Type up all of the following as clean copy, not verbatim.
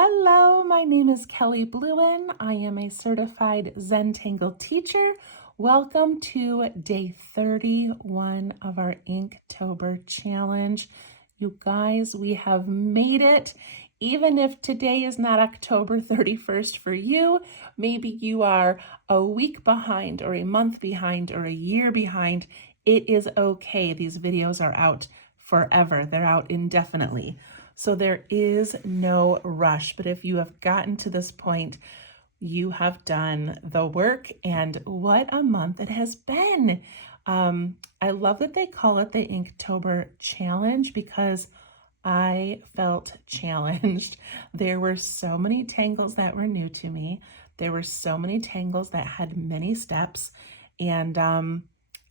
Hello, my name is Kelly Bluen. I am a certified Zentangle teacher. Welcome to day 31 of our Inktober challenge. You guys, we have made it. Even if today is not October 31st for you, maybe you are a week behind or a month behind or a year behind. It is okay. These videos are out forever. They're out indefinitely. So there is no rush, but if you have gotten to this point, you have done the work, and what a month it has been. I love that they call it the Inktober challenge because I felt challenged. There were so many tangles that were new to me. There were so many tangles that had many steps, and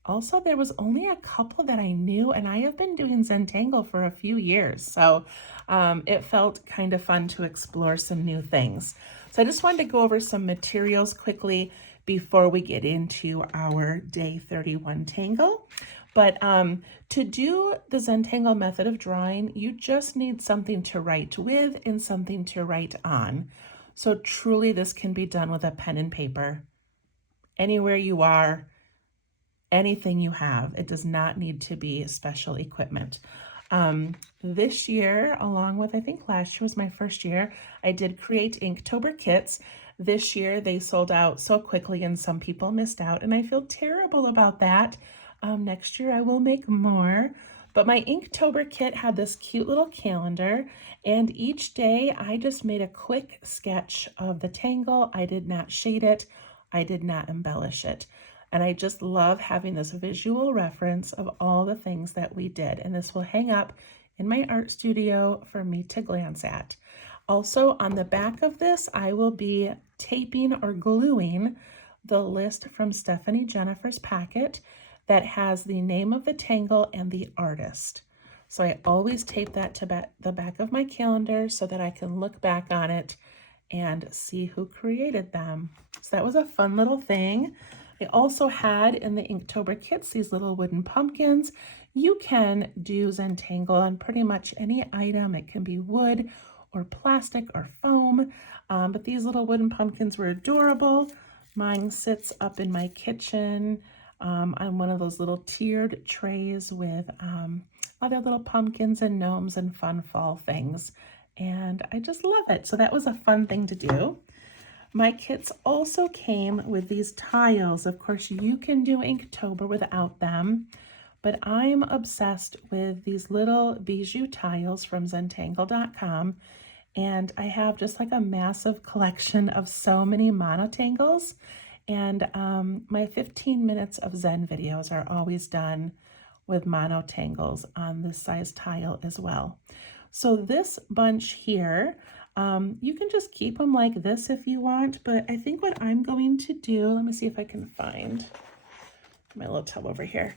also, there was only a couple that I knew, and I have been doing Zentangle for a few years, so it felt kind of fun to explore some new things. So I just wanted to go over some materials quickly before we get into our day 31 tangle. But to do the Zentangle method of drawing, you just need something to write with and something to write on. So truly, this can be done with a pen and paper. Anywhere you are, anything you have. It does not need to be special equipment. This year, along with I think last year was my first year, I did create Inktober kits. This year they sold out so quickly and some people missed out, and I feel terrible about that. Next year I will make more. But my Inktober kit had this cute little calendar, and each day I just made a quick sketch of the tangle. I did not shade it. I did not embellish it. And I just love having this visual reference of all the things that we did. And this will hang up in my art studio for me to glance at. Also, on the back of this, I will be taping or gluing the list from Stephanie Jennifer's packet that has the name of the tangle and the artist. So I always tape that to the back of my calendar so that I can look back on it and see who created them. So that was a fun little thing. I also had in the Inktober kits these little wooden pumpkins. You can do Zentangle on pretty much any item. It can be wood or plastic or foam, but these little wooden pumpkins were adorable. Mine sits up in my kitchen on one of those little tiered trays with other little pumpkins and gnomes and fun fall things. And I just love it. So that was a fun thing to do. My kits also came with these tiles. Of course, you can do Inktober without them, but I'm obsessed with these little bijou tiles from Zentangle.com, and I have just like a massive collection of so many monotangles, and my 15 minutes of Zen videos are always done with monotangles on this size tile as well. So this bunch here, you can just keep them like this if you want, but I think what I'm going to do, let me see if I can find my little tub over here.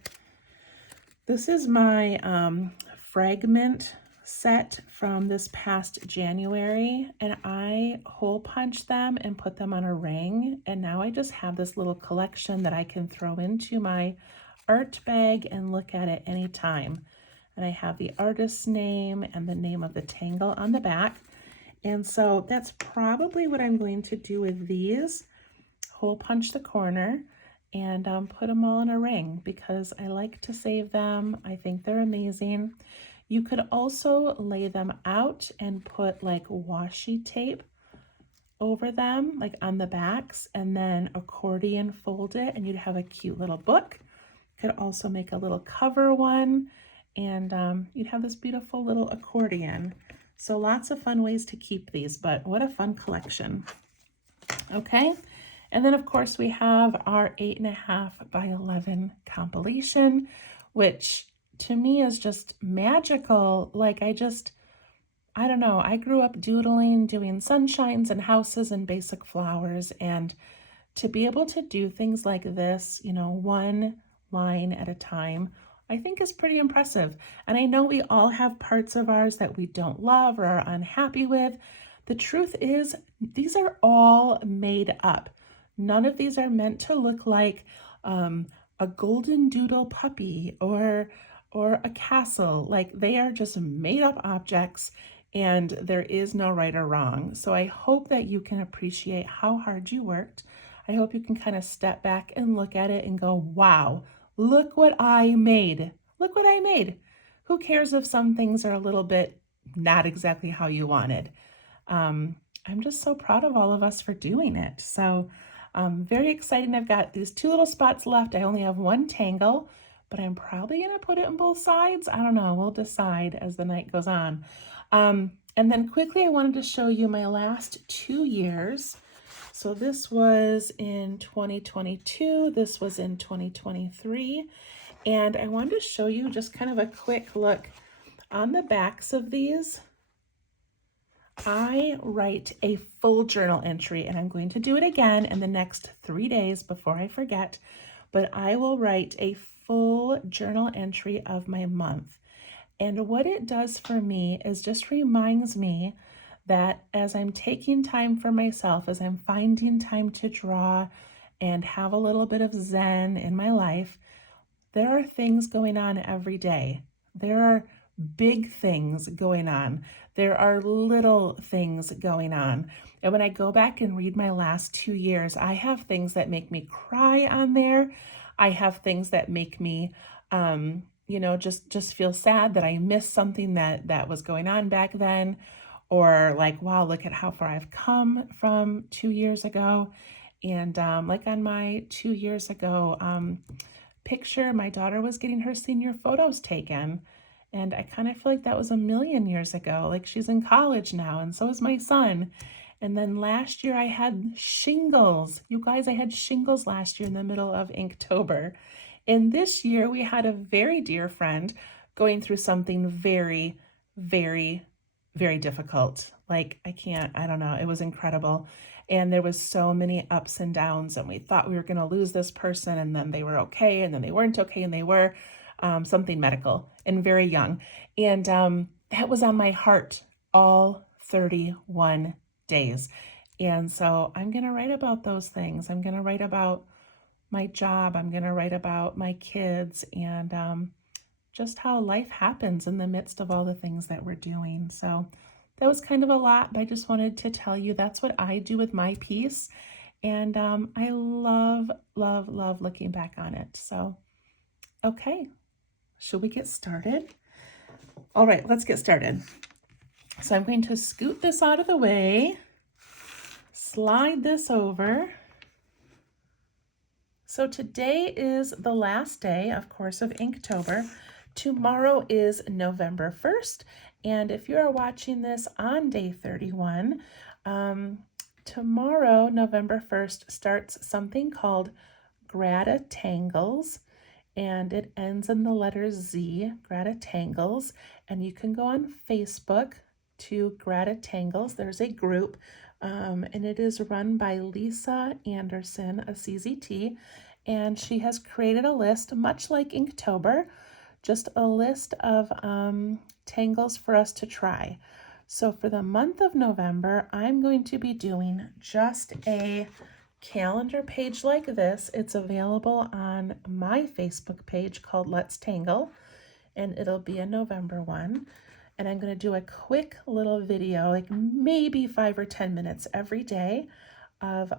This is my fragment set from this past January, and I hole punched them and put them on a ring, and now I just have this little collection that I can throw into my art bag and look at it anytime. And I have the artist's name and the name of the tangle on the back. And so that's probably what I'm going to do with these. Hole punch the corner and put them all in a ring because I like to save them. I think they're amazing. You could also lay them out and put like washi tape over them, like on the backs, and then accordion fold it, and you'd have a cute little book. Could also make a little cover one, and you'd have this beautiful little accordion. So lots of fun ways to keep these, but what a fun collection. Okay, and then of course we have our 8.5 by 11 compilation, which to me is just magical. Like I don't know, I grew up doodling, doing sunshines and houses and basic flowers, and to be able to do things like this, you know, one line at a time, I think is pretty impressive. And I know we all have parts of ours that we don't love or are unhappy with. The truth is, these are all made up. None of these are meant to look like a golden doodle puppy or a castle. Like, they are just made up objects, and there is no right or wrong. So I hope that you can appreciate how hard you worked. I hope you can kind of step back and look at it and go, wow, look what I made. Look what I made. Who cares if some things are a little bit not exactly how you wanted? I'm just so proud of all of us for doing it. So very exciting. I've got these 2 little spots left. I only have 1 tangle, but I'm probably going to put it on both sides. I don't know. We'll decide as the night goes on. And then quickly, I wanted to show you my last 2 years. So this was in 2022. This was in 2023. And I wanted to show you just kind of a quick look on the backs of these. I write a full journal entry, and I'm going to do it again in the next 3 days before I forget, but I will write a full journal entry of my month. And what it does for me is just reminds me that as I'm taking time for myself, as I'm finding time to draw and have a little bit of zen in my life, there are things going on every day. There are big things going on. There are little things going on. And when I go back and read my last 2 years, I have things that make me cry on there. I have things that make me, just feel sad that I missed something that was going on back then. Or like, wow, look at how far I've come from 2 years ago. And like on my 2 years ago picture, my daughter was getting her senior photos taken. And I kind of feel like that was a million years ago. Like she's in college now, and so is my son. And then last year I had shingles. You guys, I had shingles last year in the middle of Inktober. And this year we had a very dear friend going through something very, very, very difficult. Like I don't know, it was incredible. And there was so many ups and downs, and we thought we were going to lose this person, and then they were okay, and then they weren't okay, and they were something medical and very young. And that was on my heart all 31 days. And so I'm going to write about those things. I'm going to write about my job. I'm going to write about my kids and just how life happens in the midst of all the things that we're doing. So that was kind of a lot, but I just wanted to tell you that's what I do with my piece. And I love, love, love looking back on it. So, okay. Should we get started? All right, let's get started. So I'm going to scoot this out of the way, slide this over. So today is the last day, of course, of Inktober. Tomorrow is November 1st. And if you are watching this on day 31, tomorrow, November 1st, starts something called Gratitangles. And it ends in the letter Z, Gratitangles. And you can go on Facebook to Gratitangles. There's a group, and it is run by Lisa Anderson, a CZT. And she has created a list, much like Inktober, just a list of tangles for us to try. So for the month of November, I'm going to be doing just a calendar page like this. It's available on my Facebook page called Let's Tangle, and it'll be a November one. And I'm going to do a quick little video, like maybe 5 or 10 minutes every day of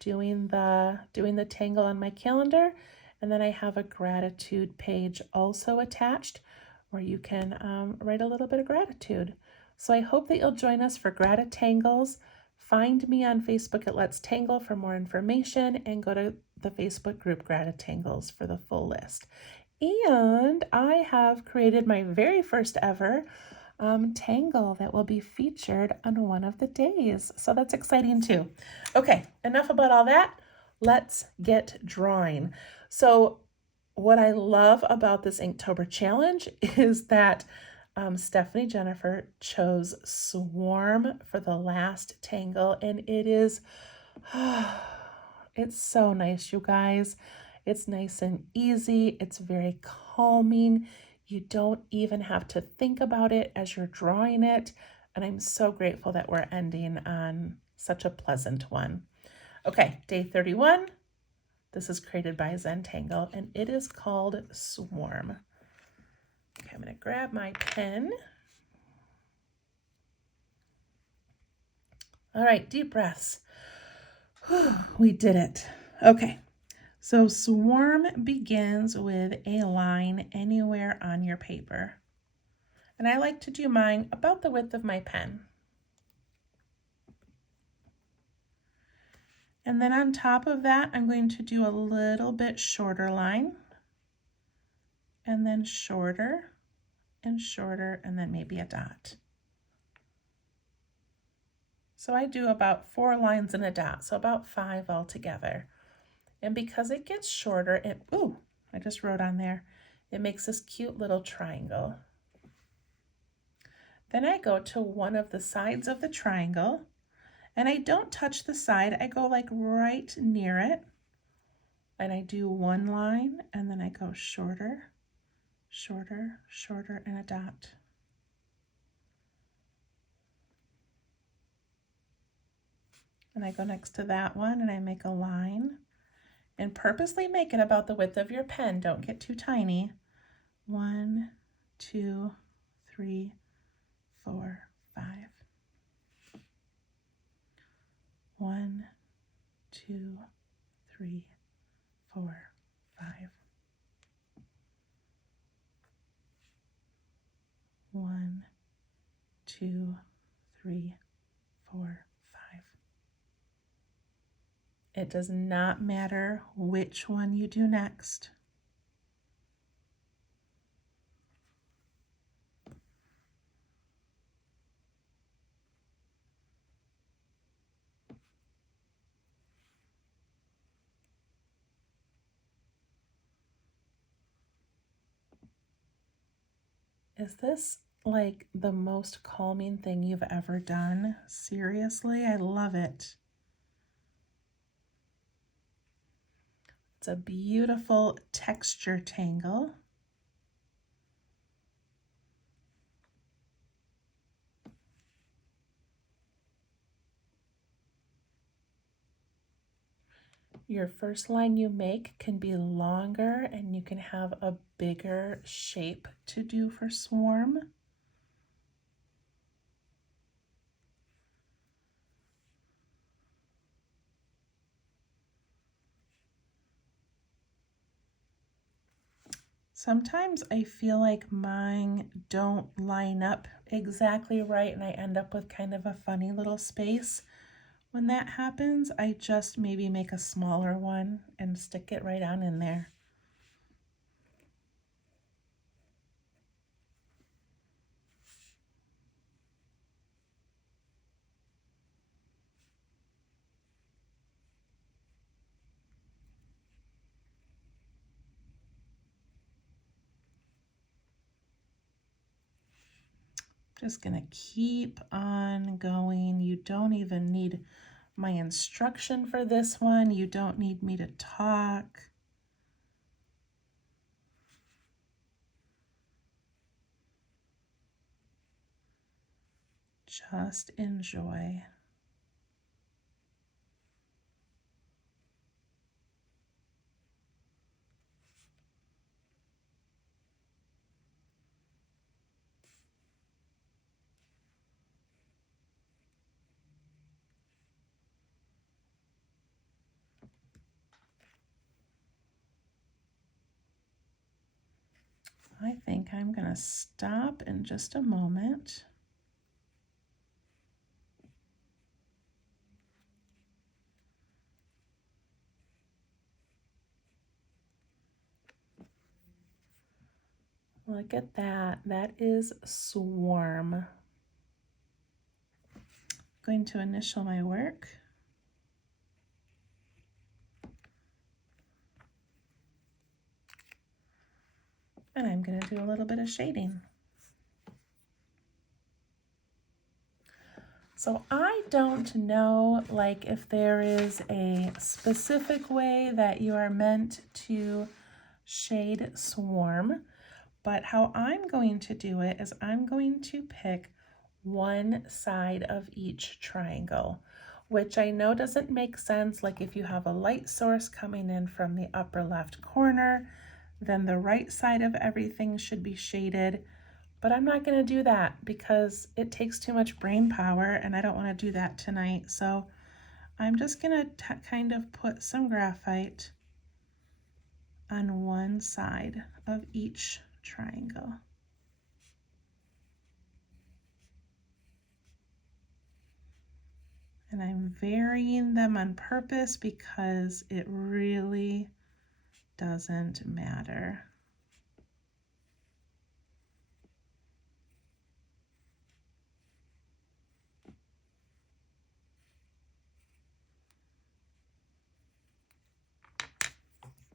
doing the tangle on my calendar. And then I have a gratitude page also attached where you can write a little bit of gratitude. So I hope that you'll join us for Gratitangles. Find me on Facebook at Let's Tangle for more information, and go to the Facebook group Gratitangles for the full list. And I have created my very first ever tangle that will be featured on one of the days. So that's exciting too. Okay, enough about all that. Let's get drawing. So what I love about this Inktober challenge is that Stephanie Jennifer chose Swarm for the last tangle, and it is, it's so nice, you guys. It's nice and easy. It's very calming. You don't even have to think about it as you're drawing it, and I'm so grateful that we're ending on such a pleasant one. Okay, day 31. This is created by Zentangle, and it is called Swarm. Okay, I'm going to grab my pen. All right, deep breaths. We did it. Okay, so swarm begins with a line anywhere on your paper. And I like to do mine about the width of my pen. And then on top of that, I'm going to do a little bit shorter line, and then shorter and shorter, and then maybe a dot. So I do about 4 lines and a dot, so about 5 altogether. And because it gets shorter, I just wrote on there, it makes this cute little triangle. Then I go to one of the sides of the triangle, and I don't touch the side, I go like right near it, and I do 1 line, and then I go shorter, shorter, shorter, and a dot. And I go next to that one, and I make a line, and purposely make it about the width of your pen. Don't get too tiny. 1, 2, 3, 4, 5. 1, 2, 3, 4, 5. 1, 2, 3, 4, 5. It does not matter which one you do next. Is this like the most calming thing you've ever done? Seriously, I love it. It's a beautiful texture tangle. Your first line you make can be longer, and you can have a bigger shape to do for swarm. Sometimes I feel like mine don't line up exactly right, and I end up with kind of a funny little space. When that happens, I just maybe make a smaller one and stick it right on in there. Just gonna keep on going. You don't even need my instruction for this one. You don't need me to talk. Just enjoy. I think I'm gonna stop in just a moment. Look at that. That is swarm. I'm going to initial my work. And I'm going to do a little bit of shading. So I don't know like if there is a specific way that you are meant to shade swarm, but how I'm going to do it is I'm going to pick one side of each triangle, which I know doesn't make sense. Like if you have a light source coming in from the upper left corner, then the right side of everything should be shaded. But I'm not going to do that because it takes too much brain power and I don't want to do that tonight. So I'm just going to kind of put some graphite on one side of each triangle. And I'm varying them on purpose because it really doesn't matter.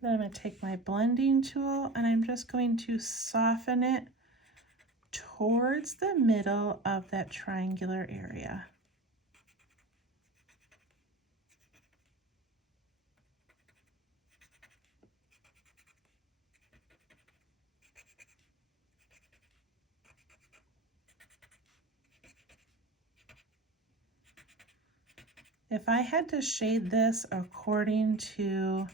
Then I'm going to take my blending tool and I'm just going to soften it towards the middle of that triangular area. If I had to shade this according to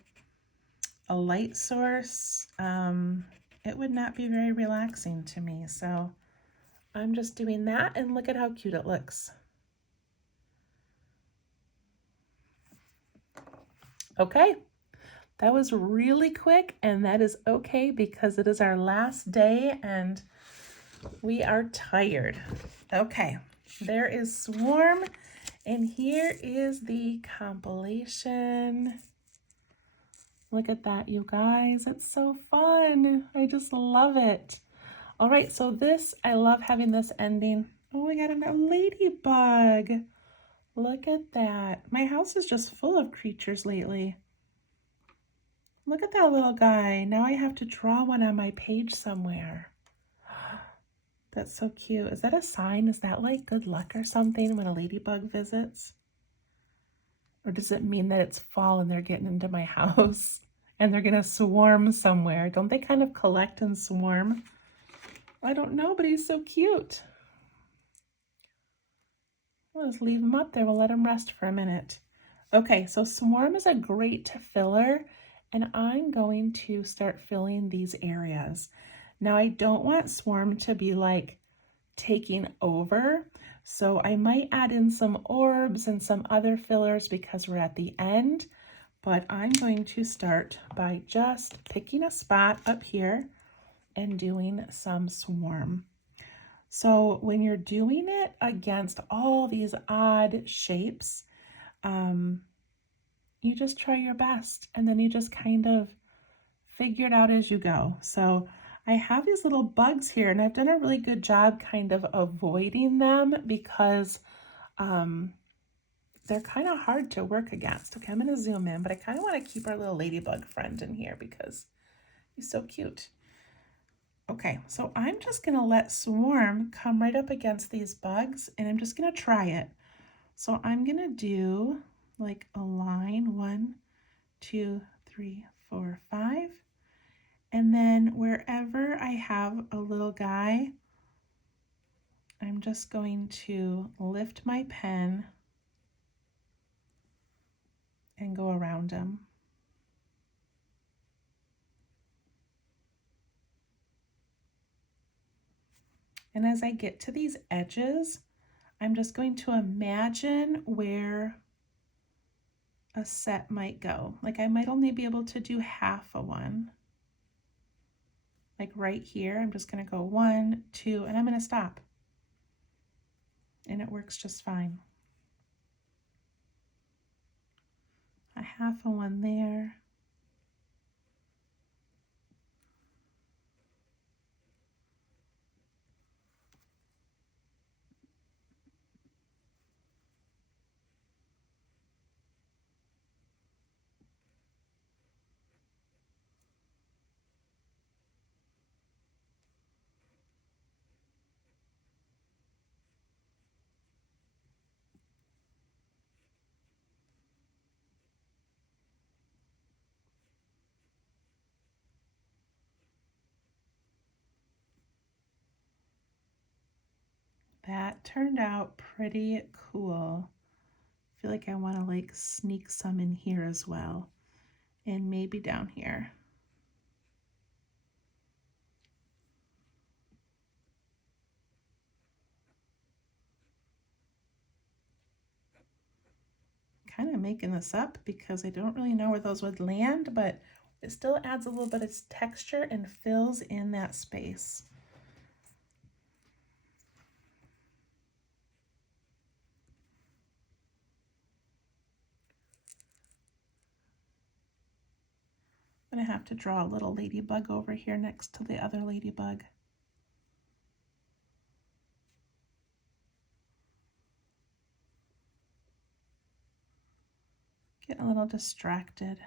a light source, it would not be very relaxing to me. So I'm just doing that and look at how cute it looks. Okay, that was really quick and that is okay because it is our last day and we are tired. Okay, there is Swarm and here is the compilation. Look at that, you guys. It's so fun. I just love it. All right, so this, I love having this ending. Oh, we got a ladybug. Look at that. My house is just full of creatures lately. Look at that little guy. Now I have to draw one on my page somewhere. That's so cute. Is that a sign? Is that like good luck or something when a ladybug visits? Or does it mean that it's fall and they're getting into my house and they're gonna swarm somewhere? Don't they kind of collect and swarm? I don't know, but he's so cute. We'll just leave him up there. We'll let him rest for a minute. Okay, so Swarm is a great filler, and I'm going to start filling these areas. Now, I don't want Swarm to be like taking over, so I might add in some orbs and some other fillers because we're at the end, but I'm going to start by just picking a spot up here and doing some Swarm. So when you're doing it against all these odd shapes, you just try your best and then you just kind of figure it out as you go. So I have these little bugs here and I've done a really good job kind of avoiding them because they're kind of hard to work against. Okay, I'm going to zoom in, but I kind of want to keep our little ladybug friend in here because he's so cute. Okay, so I'm just gonna let Swarm come right up against these bugs and I'm just gonna try it. So I'm gonna do like a line, 1, 2, 3, 4, 5. And then wherever I have a little guy, I'm just going to lift my pen and go around him. And as I get to these edges, I'm just going to imagine where a set might go. Like I might only be able to do half a one. Like right here, I'm just gonna go 1, 2, and I'm gonna stop. And it works just fine. A half a one there. That turned out pretty cool. I feel like I want to like sneak some in here as well, and maybe down here. kind of making this up because I don't really know where those would land, but it still adds a little bit of texture and fills in that space. I'm going to have to draw a little ladybug over here next to the other ladybug. Getting a little distracted.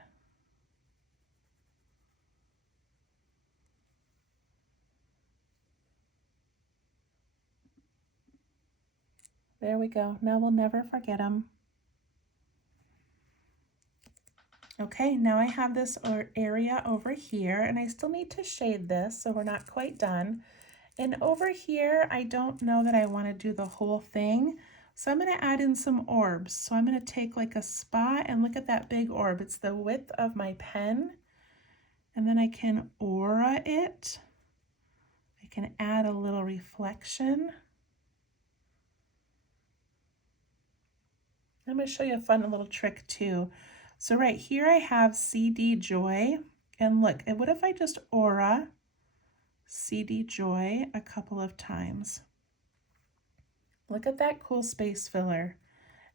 There we go. Now we'll never forget them. Okay, now I have this area over here, and I still need to shade this, so we're not quite done. And over here, I don't know that I want to do the whole thing, so I'm going to add in some orbs. So I'm going to take like a spot and look at that big orb. It's the width of my pen, and then I can aura it. I can add a little reflection. I'm going to show you a fun little trick too. So right here I have CD Joy, and look, what if I just aura CD Joy a couple of times? Look at that cool space filler.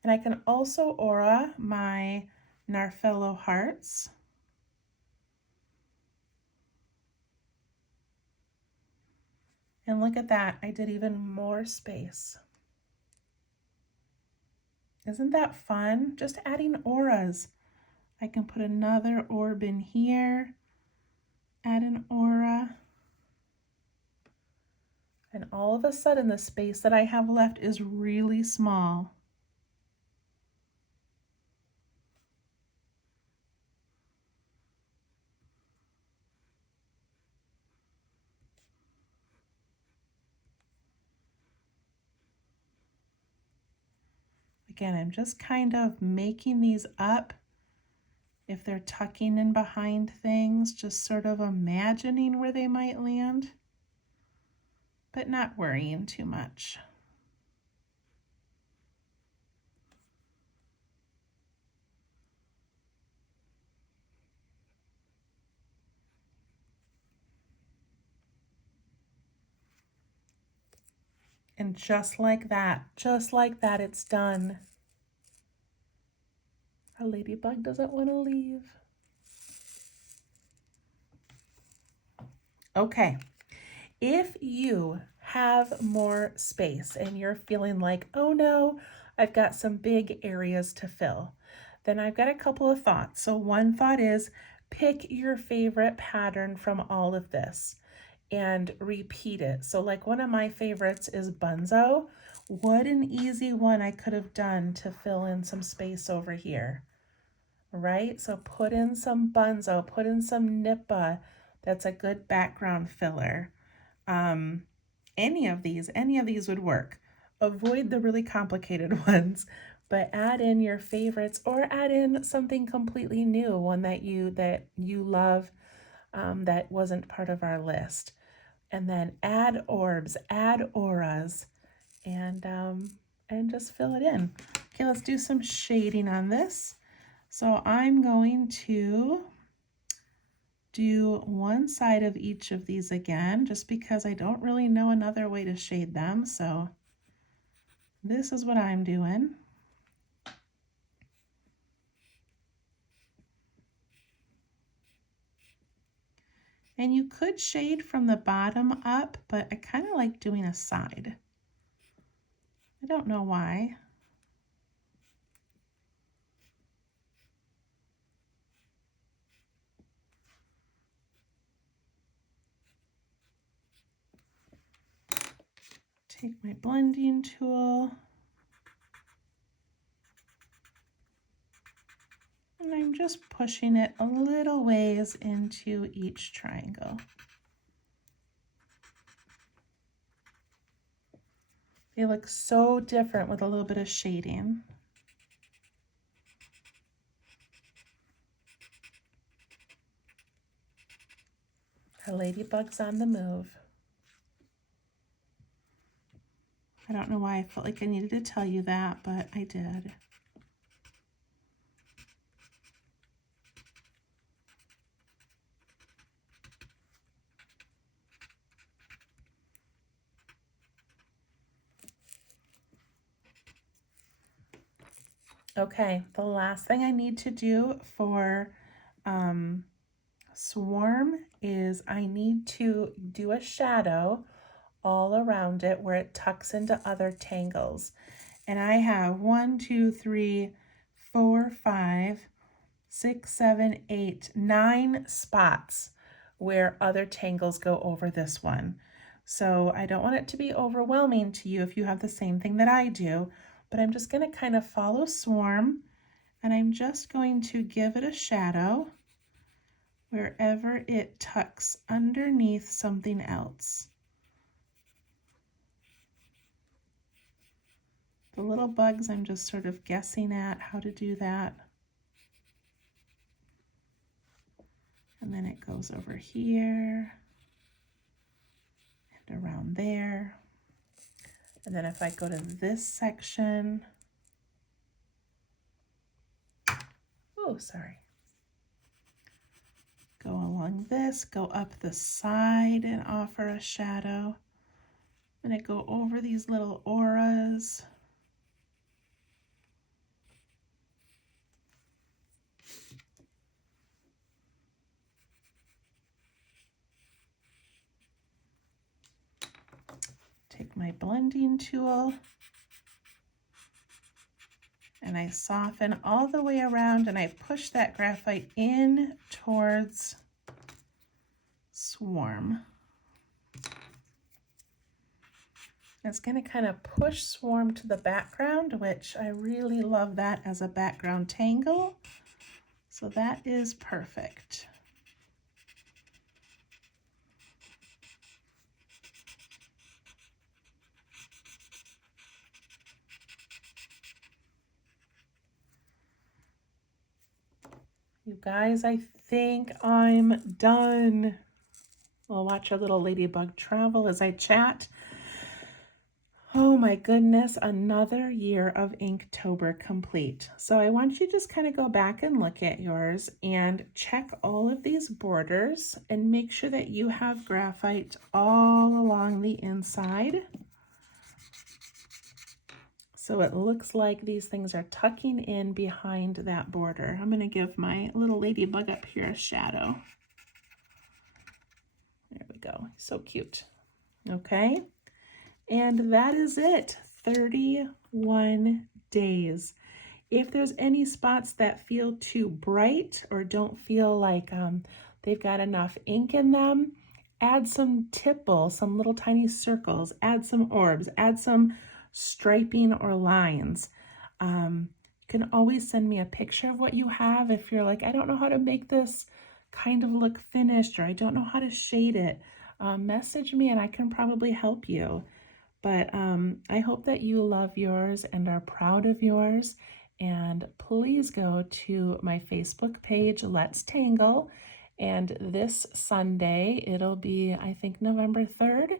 And I can also aura my Narfellow Hearts. And look at that, I did even more space. Isn't that fun? Just adding auras. I can put another orb in here, add an aura. And all of a sudden the space that I have left is really small. Again, I'm just kind of making these up. If they're tucking in behind things, just sort of imagining where they might land, but not worrying too much. And just like that, it's done. Our ladybug doesn't want to leave. Okay, if you have more space and you're feeling like, oh no, I've got some big areas to fill, then I've got a couple of thoughts. So one thought is pick your favorite pattern from all of this and repeat it. So like one of my favorites is Bunzo. What an easy one I could have done to fill in some space over here, right? So put in some Bunzo, put in some Nippa. That's a good background filler. Any of these would work. Avoid the really complicated ones, but add in your favorites or add in something completely new, one that you love that wasn't part of our list. And then add orbs, add auras, and just fill it in. Okay, let's do some shading on this. So I'm going to do one side of each of these again, just because I don't really know another way to shade them. So this is what I'm doing. And you could shade from the bottom up, but I kind of like doing a side. I don't know why. Take my blending tool. And I'm just pushing it a little ways into each triangle. They look so different with a little bit of shading. Our ladybug's on the move. I don't know why I felt like I needed to tell you that, but I did. Okay, the last thing I need to do for swarm is I need to do a shadow all around it where it tucks into other tangles. And I have 1, 2, 3, 4, 5, 6, 7, 8, 9 spots where other tangles go over this one. So I don't want it to be overwhelming to you if you have the same thing that I do, but I'm just going to kind of follow swarm, and I'm just going to give it a shadow wherever it tucks underneath something else. The little bugs, I'm just sort of guessing at how to do that. And then it goes over here and around there. And then if I go to this section, oh, sorry. Go along this, go up the side and offer a shadow. And I go over these little auras. Take my blending tool and I soften all the way around and I push that graphite in towards swarm. It's going to kind of push swarm to the background, which I really love that as a background tangle. So that is perfect. You guys, I think I'm done. We'll watch our little ladybug travel as I chat. Oh my goodness, another year of Inktober complete. So I want you to just kind of go back and look at yours and check all of these borders and make sure that you have graphite all along the inside. So it looks like these things are tucking in behind that border. I'm going to give my little ladybug up here a shadow. There we go. So cute. Okay. And that is it. 31 days. If there's any spots that feel too bright or don't feel like they've got enough ink in them, add some tipple, some little tiny circles, add some orbs, add some striping or lines. You can always send me a picture of what you have if you're like, I don't know how to make this kind of look finished, or I don't know how to shade it. Message me and I can probably help you. But I hope that you love yours and are proud of yours. And please go to my Facebook page, Let's Tangle. And this Sunday, it'll be, I think, November 3rd.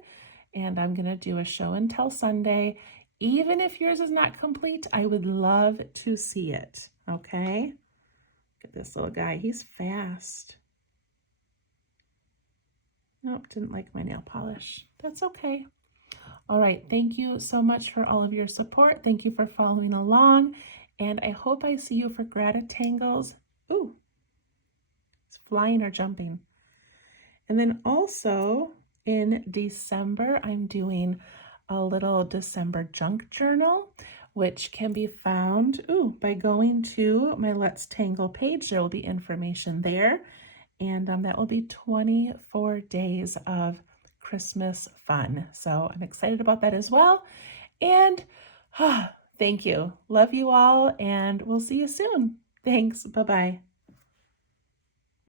And I'm going to do a show and tell Sunday. Even if yours is not complete, I would love to see it. Okay? Look at this little guy. He's fast. Nope, didn't like my nail polish. That's okay. All right, thank you so much for all of your support. Thank you for following along, and I hope I see you for Gratitangles. Ooh, it's flying or jumping. And then also in December, I'm doing a little December junk journal, which can be found by going to my Let's Tangle page. There will be information there, and that will be 24 days of Christmas fun. So I'm excited about that as well. And thank you. Love you all, and we'll see you soon. Thanks. Bye-bye.